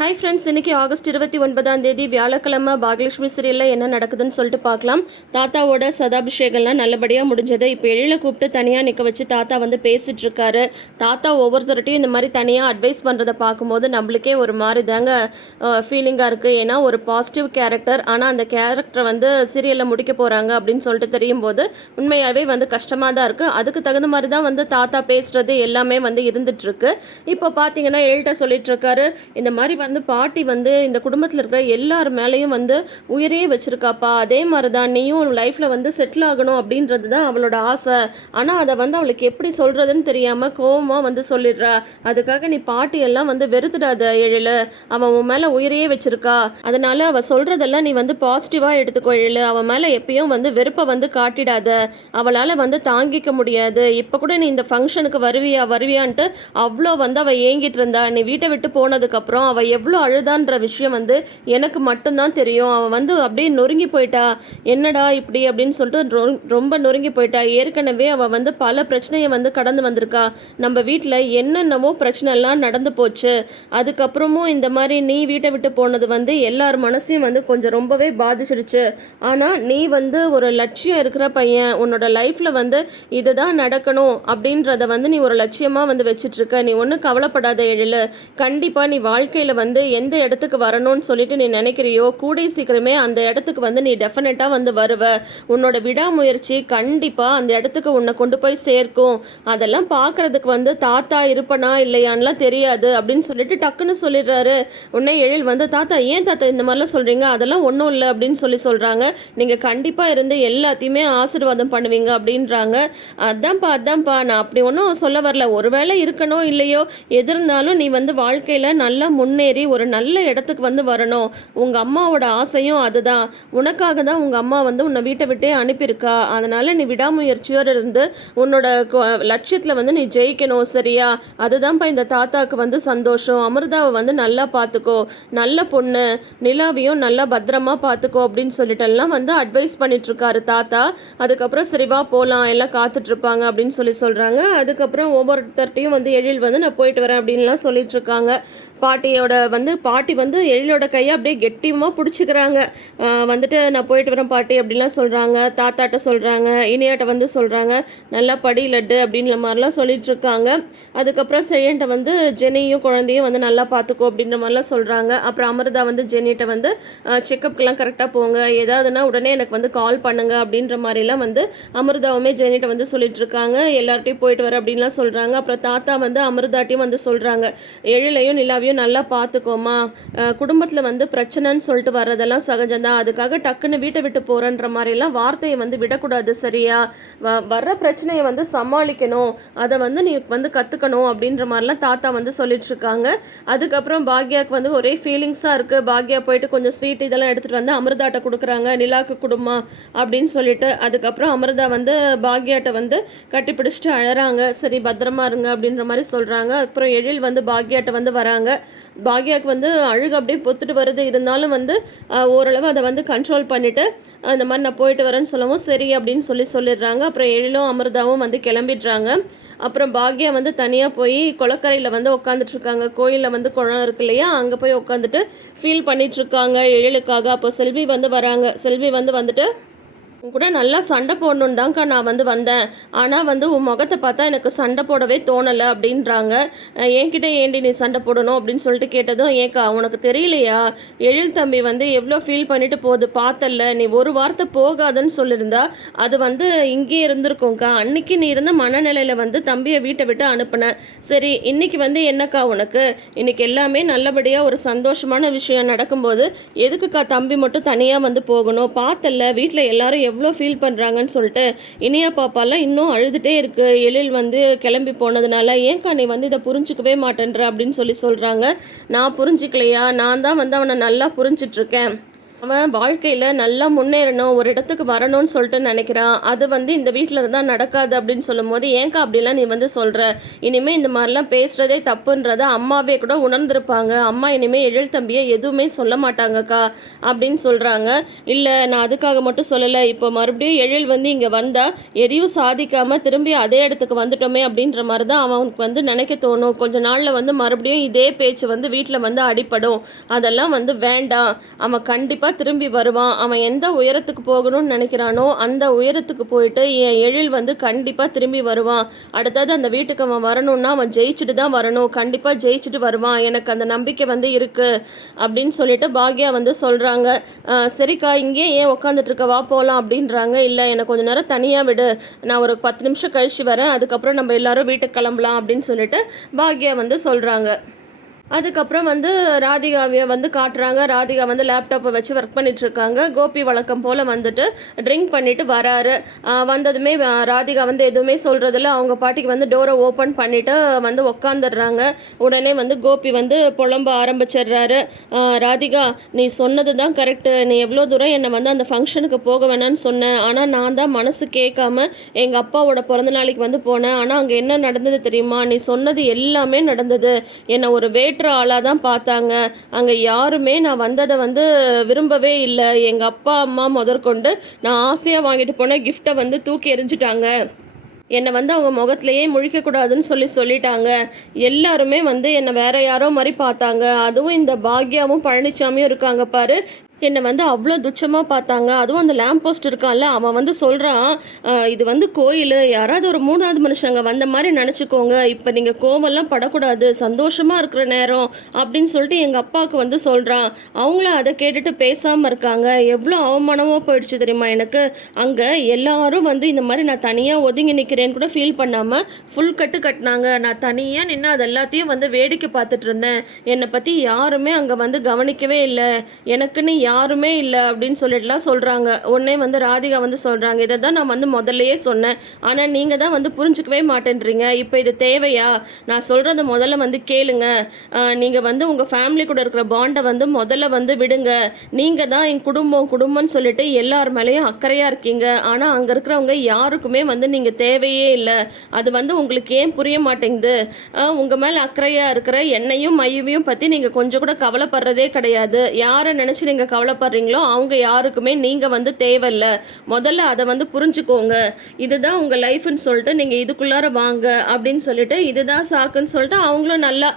Hi friends இன்னைக்கு August இருபத்தி ஒன்பதாம் தேதி வியாழக்கிழமை பாகலட்சுமி சீரியலில் என்ன நடக்குதுன்னு சொல்லிட்டு பார்க்கலாம். தாத்தாவோட சதாபிஷேகம்லாம் நல்லபடியாக முடிஞ்சது. இப்போ எழில கூப்பிட்டு தனியாக நிற்க வச்சு தாத்தா வந்து பேசிகிட்டு இருக்காரு. தாத்தா ஒவ்வொருத்தர்ட்டையும் இந்த மாதிரி தனியாக அட்வைஸ் பண்ணுறதை பார்க்கும்போது நம்மளுக்கே ஒரு மாதிரி தாங்க ஃபீலிங்காக இருக்குது ஏன்னா ஒரு பாசிட்டிவ் கேரக்டர் ஆனால் அந்த கேரக்டர் வந்து சீரியலில் முடிக்க போகிறாங்க அப்படின்னு சொல்லிட்டு தெரியும் போது உண்மையாகவே வந்து கஷ்டமாக தான் இருக்குது அதுக்கு தகுந்த மாதிரி தான் வந்து தாத்தா பேசுகிறது எல்லாமே வந்து இருந்துகிட்ருக்கு இப்போ பார்த்தீங்கன்னா எழில்கிட்ட சொல்லிகிட்ருக்காரு இருக்காரு இந்த மாதிரி வந்து பாட்டி வந்து இந்த குடும்பத்தில் இருக்கிற எல்லார் மேலேயும் வந்து உயிரே வச்சுருக்காப்பா. அதே மாதிரி தான் நீயும் லைஃப்பில் வந்து செட்டில் ஆகணும் அப்படின்றது தான் அவளோட ஆசை. ஆனால் அதை வந்து அவளுக்கு எப்படி சொல்கிறதுன்னு தெரியாமல் கோவமாக வந்து சொல்லிடுறா. அதுக்காக நீ பாட்டியெல்லாம் வந்து வெறுத்துடாத எழில் அவன் உன் மேலே உயிரையே வச்சுருக்கா. அதனால் அவள் சொல்கிறதெல்லாம் நீ வந்து பாசிட்டிவாக எடுத்துக்கோ எழில் அவன் மேலே எப்பயும் வந்து வெறுப்பை வந்து காட்டிடாத. அவளால் வந்து தாங்கிக்க முடியாது. இப்போ கூட நீ இந்த ஃபங்க்ஷனுக்கு வருவியா வருவியான்ட்டு அவ்வளோ வந்து அவள் ஏங்கிட்டு இருந்தா. நீ வீட்டை விட்டு போனதுக்கப்புறம் அவள் எவ்வளோ அழுதான்ற விஷயம் வந்து எனக்கு மட்டும்தான் தெரியும். அவன் வந்து அப்படியே நொறுங்கி போயிட்டா. என்னடா இப்படி அப்படின்னு சொல்லிட்டு ரொம்ப நொறுங்கி போயிட்டா. ஏற்கனவே அவள் வந்து பல பிரச்சனையை வந்து கடந்து வந்திருக்கா. நம்ம வீட்டில் என்னென்னவோ பிரச்சனைலாம் நடந்து போச்சு. அதுக்கப்புறமும் இந்த மாதிரி நீ வீட்டை விட்டு போனது வந்து எல்லார் மனசையும் வந்து கொஞ்சம் ரொம்பவே பாதிச்சிடுச்சு. ஆனால் நீ வந்து ஒரு லட்சியம் இருக்கிற பையன். உன்னோட லைஃப்பில் வந்து இதுதான் நடக்கணும் அப்படின்றத வந்து நீ ஒரு லட்சியமாக வந்து வச்சிட்ருக்க நீ ஒன்றும் கவலைப்படாத எழில். கண்டிப்பாக நீ வாழ்க்கையில் வந்து வந்து எந்த இடத்துக்கு வரணும்னு சொல்லிட்டு நீ நினைக்கிறியோ கூடிய சீக்கிரமே அந்த இடத்துக்கு வந்து நீ டெஃபினட்டாக வந்து வருவ. உன்னோட விடாமுயற்சி கண்டிப்பாக அந்த இடத்துக்கு உன்னை கொண்டு போய் சேர்க்கும். அதெல்லாம் பார்க்கறதுக்கு வந்து தாத்தா இருப்பனா இல்லையான்லாம் தெரியாது அப்படின்னு சொல்லிட்டு டக்குன்னு சொல்லிடுறாரு. உடனே எழில் வந்து தாத்தா ஏன் தாத்தா இந்த மாதிரிலாம் சொல்கிறீங்க அதெல்லாம் ஒன்றும் இல்லை அப்படின்னு சொல்லி சொல்கிறாங்க நீங்கள் கண்டிப்பாக இருந்து எல்லாத்தையுமே ஆசீர்வாதம் பண்ணுவீங்க அப்படின்றாங்க. அதான்ப்பா அதான்ப்பா நான் அப்படி ஒன்றும் சொல்ல வரல. ஒருவேளை இருக்கணும் இல்லையோ எது இருந்தாலும் நீ வந்து வாழ்க்கையில் நல்லா முன்னேறி ஒரு நல்ல இடத்துக்கு வந்து வரணும். உங்கள் அம்மாவோட ஆசையும் அதுதான். உனக்காக தான் உங்கள் அம்மா வந்து உன்னை வீட்டை விட்டே அனுப்பியிருக்கா. அதனால் நீ விடாமுயற்சியோடு இருந்து உன்னோட லட்சியத்தில் வந்து நீ ஜெயிக்கணும் சரியா? அதுதான்ப்பா இந்த தாத்தாக்கு வந்து சந்தோஷம். அமிர்தாவை வந்து நல்லா பார்த்துக்கோ நல்ல பொண்ணு. நிலாவையும் நல்லா பத்திரமா பார்த்துக்கோ அப்படின்னு சொல்லிட்டெல்லாம் வந்து அட்வைஸ் பண்ணிட்டுருக்காரு தாத்தா. அதுக்கப்புறம் சரிவா போகலாம் எல்லாம் காத்துட்ருப்பாங்க அப்படின்னு சொல்லி சொல்கிறாங்க அதுக்கப்புறம் ஒவ்வொருத்தர்ட்டையும் வந்து எழில் வந்து நான் போயிட்டு வரேன் அப்படின்லாம் சொல்லிட்டு இருக்காங்க பாட்டியோட வந்து பாட்டி வந்து எழிலோட கையை அப்படியே கெட்டியமாக பிடிச்சிக்கிறாங்க. வந்துட்டு நான் போயிட்டு வரேன் பாட்டி அப்படின்லாம் சொல்கிறாங்க தாத்தாட்ட சொல்கிறாங்க இனியாட்ட வந்து சொல்கிறாங்க நல்லா படி லட்டு அப்படின்ற மாதிரிலாம் சொல்லிட்டு இருக்காங்க அதுக்கப்புறம் செழியன்ட்ட வந்து ஜெனியும் குழந்தையும் வந்து நல்லா பார்த்துக்கோ அப்படின்ற மாதிரிலாம் சொல்கிறாங்க அப்புறம் அமிர்தா வந்து ஜெனிட்ட வந்து செக்கப்க்கெல்லாம் கரெக்டாக போங்க. ஏதாவதுன்னா உடனே எனக்கு வந்து கால் பண்ணுங்க அப்படின்ற மாதிரிலாம் வந்து அமிர்தாவுமே ஜெனிட்ட வந்து சொல்லிட்டு இருக்காங்க எல்லார்ட்டையும் போயிட்டு வர அப்படின்லாம் சொல்கிறாங்க அப்புறம் தாத்தா வந்து அமிர்தாட்டையும் வந்து சொல்கிறாங்க எழிலையும் நிலாவையும் நல்லா பார்த்து பார்த்துக்கோமா குடும்பத்தில் வந்து பிரச்சனைன்னு சொல்லிட்டு வர்றதெல்லாம் சகஜம்தான் அதுக்காக டக்குன்னு வீட்டை விட்டு போகிறன்ற மாதிரிலாம் வார்த்தையை வந்து விடக்கூடாது சரியா? வ- வர்ற பிரச்சனையை வந்து சமாளிக்கணும். அதை வந்து நீ வந்து கற்றுக்கணும் அப்படின்ற மாதிரிலாம் தாத்தா வந்து சொல்லிட்டு இருக்காங்க அதுக்கப்புறம் பாக்யாவுக்கு வந்து ஒரே ஃபீலிங்ஸாக இருக்குது பாக்யா போயிட்டு கொஞ்சம் ஸ்வீட் இதெல்லாம் எடுத்துகிட்டு வந்து அமிர்தாட்ட கொடுக்குறாங்க. நிலாக்கு கொடுமா அப்படின்னு சொல்லிட்டு அதுக்கப்புறம் அமிர்தா வந்து பாக்யாட்ட வந்து கட்டி பிடிச்சிட்டு அழறாங்க. சரி பத்திரமா இருங்க அப்படின்ற மாதிரி சொல்கிறாங்க அப்புறம் எழில் வந்து பாக்யாட்ட வந்து வராங்க. பாக்யாவுக்கு வந்து அழுகு அப்படியே பொத்துட்டு வருது. இருந்தாலும் வந்து ஓரளவு அதை வந்து கண்ட்ரோல் பண்ணிவிட்டு அந்த மாதிரி நான் போயிட்டு வரேன்னு சொல்லவும் சரி அப்படின்னு சொல்லி சொல்லிடுறாங்க. அப்புறம் எழிலும் அமிர்தாவும் வந்து கிளம்பிடுறாங்க. அப்புறம் பாக்யா வந்து தனியாக போய் குளக்கரையில் வந்து உட்காந்துட்ருக்காங்க கோயிலில் வந்து குளம் இருக்கு இல்லையா? அங்கே போய் உட்காந்துட்டு ஃபீல் பண்ணிகிட்ருக்காங்க எழிலுக்காக. அப்போ செல்வி வந்து வராங்க. செல்வி வந்து வந்துட்டு உன் கூட நல்லா சண்டை போடணும் தான்க்கா நான் வந்து வந்தேன். ஆனால் வந்து உன் முகத்தை பார்த்தா எனக்கு சண்டை போடவே தோணலை அப்படின்றாங்க. என்கிட்ட ஏண்டி நீ சண்டை போடணும் அப்படின்னு சொல்லிட்டு கேட்டதும் ஏக்கா உனக்கு தெரியலையா? எழில் தம்பி வந்து எவ்வளோ ஃபீல் பண்ணிட்டு போகுது பார்த்தல்ல. நீ ஒரு வார்த்தை போகாதுன்னு சொல்லியிருந்தா அது வந்து இங்கேயே இருந்திருக்கும்க்கா. அன்னைக்கு நீ இருந்த மனநிலையில் வந்து தம்பியை வீட்டை விட்டு அனுப்புனேன் சரி இன்னைக்கு வந்து என்னக்கா உனக்கு? இன்னைக்கு எல்லாமே நல்லபடியாக ஒரு சந்தோஷமான விஷயம் நடக்கும்போது எதுக்குக்கா தம்பி மட்டும் தனியாக வந்து போகணும்? பார்த்தல்ல வீட்டில் எல்லாரும் எவ்வளோ ஃபீல் பண்ணுறாங்கன்னு சொல்லிட்டு இனியா பாப்பாலாம் இன்னும் அழுதுகிட்டே இருக்குது எழில் வந்து கிளம்பி போனதுனால ஏன்க்கா நீ வந்து இதை புரிஞ்சுக்கவே மாட்டேன்ற? அப்படின்னு சொல்லி சொல்கிறாங்க நான் புரிஞ்சுக்கலையா? நான் தான் வந்து அவனை நல்லா புரிஞ்சிட்ருக்கேன். அவன் வாழ்க்கையில் நல்லா முன்னேறணும் ஒரு இடத்துக்கு வரணும்னு சொல்லிட்டு நினைக்கிறான். அது வந்து இந்த வீட்டில் இருந்தால் நடக்காது அப்படின்னு சொல்லும்போது ஏன்க்கா அப்படிலாம் நீ வந்து சொல்கிற இனிமேல் இந்த மாதிரிலாம் பேசுகிறதே தப்புன்றத அம்மாவே கூட உணர்ந்திருப்பாங்க. அம்மா இனிமேல் எழில் தம்பியை எதுவுமே சொல்ல மாட்டாங்கக்கா அப்படின்னு சொல்கிறாங்க இல்லை நான் அதுக்காக மட்டும் சொல்லலை. இப்போ மறுபடியும் எழில் வந்து இங்கே வந்தால் எதையும் சாதிக்காமல் திரும்பி அதே இடத்துக்கு வந்துட்டோமே அப்படின்ற மாதிரி தான் அவனுக்கு வந்து நினைக்க தோணும். கொஞ்ச நாளில் வந்து மறுபடியும் இதே பேச்சு வந்து வீட்டில் வந்து அடிப்படும் அதெல்லாம் வந்து வேண்டாம். அவன் கண்டிப்பாக திரும்பி வருவான். அவன் எந்த உயரத்துக்கு போகணும்னு நினைக்கிறானோ அந்த உயரத்துக்கு போயிட்டு என் எழில் வந்து கண்டிப்பாக திரும்பி வருவான். அடுத்தது அந்த வீட்டுக்கு அவன் வரணும்னா அவன் ஜெயிச்சுட்டு தான் வரணும். கண்டிப்பாக ஜெயிச்சுட்டு வருவான். எனக்கு அந்த நம்பிக்கை வந்து இருக்குது அப்படின்னு சொல்லிட்டு பாக்யா வந்து சொல்கிறாங்க சரிக்கா இங்கே ஏன் உட்காந்துட்ருக்க வா போகலாம் அப்படின்றாங்க. இல்லை எனக்கு கொஞ்ச நேரம் தனியாக விடு. நான் ஒரு பத்து நிமிஷம் கழிச்சு வரேன். அதுக்கப்புறம் நம்ம எல்லாரும் வீட்டுக்கு கிளம்பலாம் அப்படின்னு சொல்லிட்டு பாக்யா வந்து சொல்கிறாங்க அதுக்கப்புறம் வந்து ராதிகாவை வந்து காட்டுறாங்க. ராதிகா வந்து லேப்டாப்பை வச்சு ஒர்க் பண்ணிட்டு இருக்காங்க கோபி வழக்கம் போல் வந்துட்டு ட்ரிங்க் பண்ணிட்டு வராரு. வந்ததுமே ராதிகா வந்து எதுவுமே சொல்கிறதில்ல அவங்க பாட்டிக்கு வந்து டோரை ஓப்பன் பண்ணிட்டு வந்து உக்காந்துடுறாங்க. உடனே வந்து கோபி வந்து புலம்ப ஆரம்பிச்சிடுறாரு. ராதிகா நீ சொன்னது தான் கரெக்டு நீ எவ்வளோ தூரம் என்னை வந்து அந்த ஃபங்க்ஷனுக்கு போக வேணாம்னு சொன்னேன் ஆனால் நான் தான் மனசு கேட்காம எங்கள் அப்பாவோட பிறந்த நாளைக்கு வந்து போனேன். ஆனால் அங்கே என்ன நடந்தது தெரியுமா? நீ சொன்னது எல்லாமே நடந்தது. என்னை ஒரு வேற்று ஆளாக தான் பார்த்தாங்க. அங்கே யாருமே நான் வந்ததை வந்து விரும்பவே இல்லை. எங்கள் அப்பா அம்மா முதற்கொண்டு நான் ஆசையாக வாங்கிட்டு போன கிஃப்ட்டை வந்து தூக்கி எறிஞ்சிட்டாங்க. என்னை வந்து அவங்க முகத்திலேயே முழிக்கக்கூடாதுன்னு சொல்லி சொல்லிட்டாங்க. எல்லாருமே வந்து என்னை வேற யாரோ மாதிரி பார்த்தாங்க. அதுவும் இந்த பாக்யாவும் பழனிசாமியும் இருக்காங்க பாரு. என்னை வந்து அவ்வளோ துச்சமாக பார்த்தாங்க. அதுவும் அந்த லேம்ப் போஸ்ட் இருக்கான்ல அவன் வந்து சொல்கிறான் இது வந்து கோயில். யாராவது ஒரு மூணாவது மனுஷங்க வந்த மாதிரி நினச்சிக்கோங்க. இப்போ நீங்கள் கோவம்லாம் படக்கூடாது. சந்தோஷமாக இருக்கிற நேரம் அப்படின்னு சொல்லிட்டு எங்கள் அப்பாவுக்கு வந்து சொல்கிறான் அவங்களும் அதை கேட்டுட்டு பேசாமல் இருக்காங்க. எவ்வளோ அவமானமாக போயிடுச்சு தெரியுமா எனக்கு. அங்கே எல்லாரும் வந்து இந்த மாதிரி நான் தனியாக ஒதுங்கி நிற்கிறேன்னு கூட ஃபீல் பண்ணாமல் ஃபுல் கட்டு கட்டினாங்க. நான் தனியாக நின்று அது எல்லாத்தையும் வந்து வேடிக்கை பார்த்துட்டு இருந்தேன். என்னை பற்றி யாருமே அங்கே வந்து கவனிக்கவே இல்லை. எனக்குன்னு யாருமே இல்லை அப்படின்னு சொல்லிட்டுலாம் சொல்கிறாங்க உடனே வந்து ராதிகா வந்து சொல்கிறாங்க இதை தான் நான் வந்து முதல்லையே சொன்னேன். ஆனால் நீங்கள் தான் வந்து புரிஞ்சுக்கவே மாட்டேன்றீங்க. இப்போ இது தேவையா? நான் சொல்கிறத முதல்ல வந்து கேளுங்க. நீங்கள் வந்து உங்கள் ஃபேமிலி கூட இருக்கிற பாண்டை வந்து முதல்ல வந்து விடுங்க. நீங்கள் தான் என் குடும்பம் குடும்பம்னு சொல்லிட்டு எல்லார் மேலேயும் அக்கறையாக இருக்கீங்க. ஆனால் அங்கே இருக்கிறவங்க யாருக்குமே வந்து நீங்கள் தேவையே இல்லை. அது வந்து உங்களுக்கு ஏன் புரிய மாட்டேங்குது? உங்கள் மேலே அக்கறையாக இருக்கிற என்னையும் மையவையும் பற்றி நீங்கள் கொஞ்சம் கூட கவலைப்படுறதே கிடையாது. யாரை நினச்சி நீங்கள் கவலைப்படுறீங்களோ அவங்க யாருக்குமே நீங்கள் வந்து தேவையில்ல. முதல்ல அதை வந்து புரிஞ்சுக்கோங்க. இதுதான் உங்கள் லைஃப்னு சொல்லிட்டு நீங்கள் இதுக்குள்ளார வாங்க அப்படின்னு சொல்லிட்டு இதுதான் சாக்குன்னு சொல்லிட்டு அவங்களும் நல்லா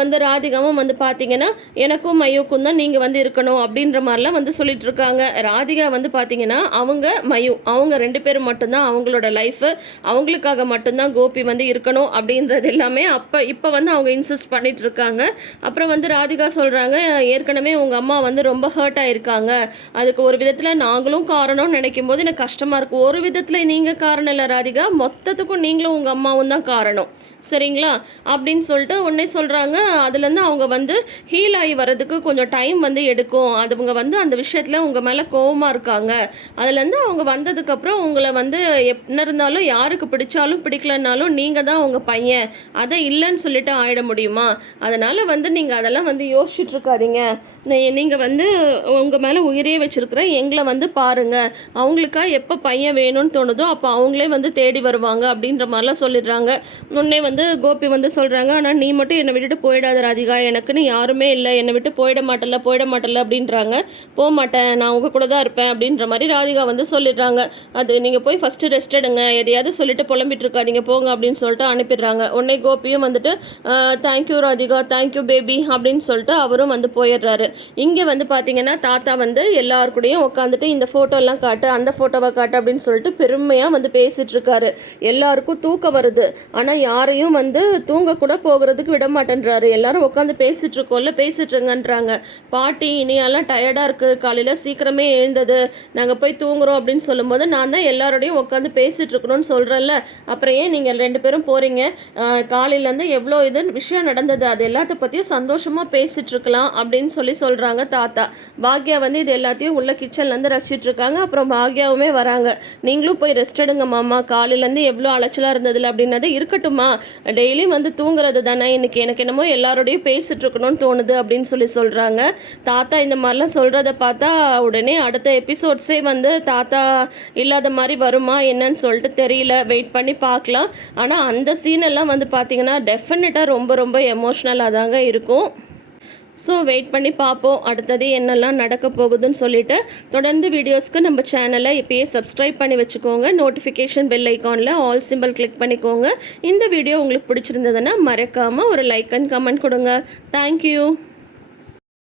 வந்து ராதிகாவும் வந்து பார்த்தீங்கன்னா எனக்கும் மயுக்கும் தான் நீங்கள் வந்து இருக்கணும் அப்படின்ற மாதிரிலாம் வந்து சொல்லிட்டு இருக்காங்க. ராதிகா வந்து பார்த்தீங்கன்னா அவங்க மயு அவங்க ரெண்டு பேரும் மட்டும்தான் அவங்களோட லைஃப் அவங்களுக்காக மட்டும்தான் கோபி வந்து இருக்கணும் அப்படின்றது எல்லாமே அப்போ இப்போ வந்து அவங்க இன்சிஸ்ட் பண்ணிட்டு இருக்காங்க. அப்புறம் வந்து ராதிகா சொல்கிறாங்க ஏற்கனவே உங்கள் அம்மா வந்து ரொம்ப ஹர்ட் ஆயிருக்காங்க அதுக்கு ஒரு விதத்தில் நாங்களும் காரணம்னு நினைக்கும் போது எனக்கு கஷ்டமாக இருக்கும் ஒரு விதத்தில் நீங்கள் காரணம் இல்லை ராதிகா. மொத்தத்துக்கும் நீங்களும் உங்கள் அம்மாவும் தான் காரணம். சரிங்களா? அப்படின்னு சொல்லிட்டு உடனே சொல்கிறாங்க அதுலேருந்து அவங்க வந்து ஹீல் ஆகி வர்றதுக்கு கொஞ்சம் டைம் வந்து எடுக்கும். அது அவங்க வந்து அந்த விஷயத்தில் உங்கள் மேலே கோவமாக இருக்காங்க. அதுலேருந்து அவங்க வந்ததுக்கப்புறம் உங்களை வந்து என்ன இருந்தாலும் யாருக்கு பிடிச்சாலும் பிடிக்கலனாலும் நீங்கள் தான் உங்கள் பையன். அதை இல்லைன்னு சொல்லிட்டு ஆயிட முடியுமா? அதனால் வந்து நீங்கள் அதெல்லாம் வந்து யோசிச்சுட்ருக்காதீங்க நீங்கள் வந்து உங்கள் மேலே உயிரே வச்சுருக்கிற எங்களை வந்து பாருங்கள் அவங்களுக்கா எப்போ பையன் வேணும்னு தோணுதோ அப்போ அவங்களே வந்து தேடி வருவாங்க அப்படின்ற மாதிரிலாம் சொல்லிடுறாங்க. முன்னே வந்து கோபி வந்து சொல்கிறாங்க ஆனால் நீ மட்டும் என்னை விட்டுட்டு போயிடாத ராதிகா. எனக்குன்னு யாருமே இல்லை. என்னை விட்டு போயிட மாட்டல போயிட மாட்டல அப்படின்றாங்க. போக மாட்டேன். நான் உங்கள் கூட தான் இருப்பேன் அப்படின்ற மாதிரி ராதிகா வந்து சொல்லிடுறாங்க. அது நீங்கள் போய் ஃபஸ்ட்டு ரெஸ்ட் எடுங்க. எதையாவது சொல்லிட்டு புலம்பிட்டு இருக்காதிங்க. போங்க அப்படின்னு சொல்லிட்டு அனுப்பிடுறாங்க. உடனே கோபியும் வந்துட்டு தேங்க்யூ ராதிகா. தேங்க்யூ பேபி அப்படின்னு சொல்லிட்டு அவரும் வந்து போயிடுறாரு. இங்கே வந்து பார்த்தீங்கன்னா தாத்தா வந்து எல்லாருக்கூடையும் உட்காந்துட்டு இந்த ஃபோட்டோலாம் காட்டு அந்த ஃபோட்டோவை காட்டு அப்படின்னு சொல்லிட்டு பெருமையாக வந்து பேசிட்டு இருக்காரு எல்லாருக்கும் தூக்கம் வருது. ஆனால் யாரையும் வந்து தூங்க கூட போகிறதுக்கு விட மாட்டேன்றாரு எல்லாரும் உட்காந்து பேசிகிட்ருக்கோம்ல பேசிகிட்ருங்கன்றாங்க பாட்டி இனியெல்லாம் டயர்டாக இருக்குது காலையில் சீக்கிரமே எழுந்தது. நாங்கள் போய் தூங்குறோம் அப்படின்னு சொல்லும்போது நான் தான் எல்லாரோடையும் உட்காந்து பேசிகிட்ருக்கணும்னு சொல்கிறேன்ல அப்புறம் ஏன் நீங்கள் ரெண்டு பேரும் போகிறீங்க காலையிலேருந்து எவ்வளோ இது விஷயம் நடந்தது. அது எல்லாத்த பற்றியும் சந்தோஷமாக பேசிகிட்ருக்கலாம் அப்படின்னு சொல்லி சொல்கிறாங்க தாத்தா. பாக்யா வந்து இது எல்லாத்தையும் உள்ள கிச்சன்லேருந்து ரசிச்சிட்டு இருக்காங்க. அப்புறம் பாக்யாவுமே வராங்க. நீங்களும் போய் ரெஸ்ட் எடுங்க மாமா. காலையிலேருந்து எவ்வளோ அலைச்சலாக இருந்ததில்ல அப்படின்னது இருக்கட்டும்மா. டெய்லியும் வந்து தூங்குறது தானே. இன்றைக்கி எனக்கு என்னமோ எல்லாரோடையும் பேசிகிட்டு இருக்கணும்னு தோணுது அப்படின்னு சொல்லி சொல்கிறாங்க தாத்தா இந்த மாதிரிலாம் சொல்கிறத பார்த்தா உடனே அடுத்த எபிசோட்ஸே வந்து தாத்தா இல்லாத மாதிரி வருமா என்னன்னு சொல்லிட்டு தெரியல. வெயிட் பண்ணி பார்க்கலாம். ஆனால் அந்த சீனெல்லாம் வந்து பார்த்தீங்கன்னா டெஃபினட்டாக ரொம்ப ரொம்ப எமோஷ்னலாக தாங்க இருக்கும். ஸோ வெயிட் பண்ணி பார்ப்போம் அடுத்தது என்னெல்லாம் நடக்க போகுதுன்னு சொல்லிட்டு தொடர்ந்து வீடியோஸ்க்கு நம்ம சேனலை இப்போயே சப்ஸ்கிரைப் பண்ணி வச்சுக்கோங்க. நோட்டிஃபிகேஷன் பெல் ஐக்கானில் ஆல் சிம்பிள் கிளிக் பண்ணிக்கோங்க. இந்த வீடியோ உங்களுக்கு பிடிச்சிருந்ததுன்னா மறக்காமல் ஒரு லைக் அண்ட் கமெண்ட் கொடுங்க. Thank you